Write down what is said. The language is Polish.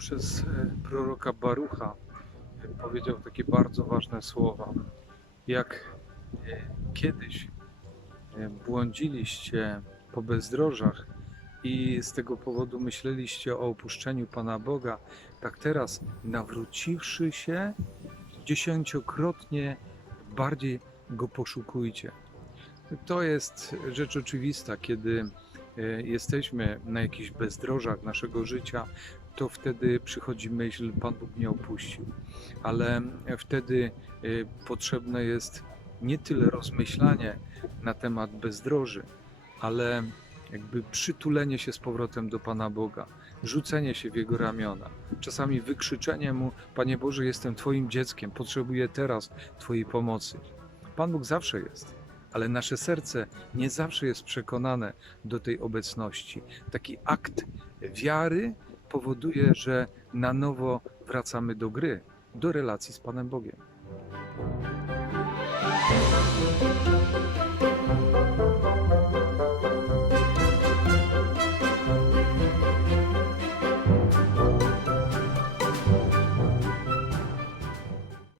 przez e, proroka Barucha e, powiedział takie bardzo ważne słowa. Jak e, kiedyś błądziliście po bezdrożach i z tego powodu myśleliście o opuszczeniu Pana Boga, tak teraz nawróciwszy się, dziesięciokrotnie bardziej Go poszukujcie. To jest rzecz oczywista, kiedy jesteśmy na jakichś bezdrożach naszego życia, to wtedy przychodzi myśl, Pan Bóg mnie opuścił. Ale wtedy e, potrzebne jest nie tyle rozmyślanie na temat bezdroży, ale jakby przytulenie się z powrotem do Pana Boga, rzucenie się w Jego ramiona, czasami wykrzyczenie Mu, Panie Boże, jestem Twoim dzieckiem, potrzebuję teraz Twojej pomocy. Pan Bóg zawsze jest, ale nasze serce nie zawsze jest przekonane do tej obecności. Taki akt wiary powoduje, że na nowo wracamy do gry, do relacji z Panem Bogiem.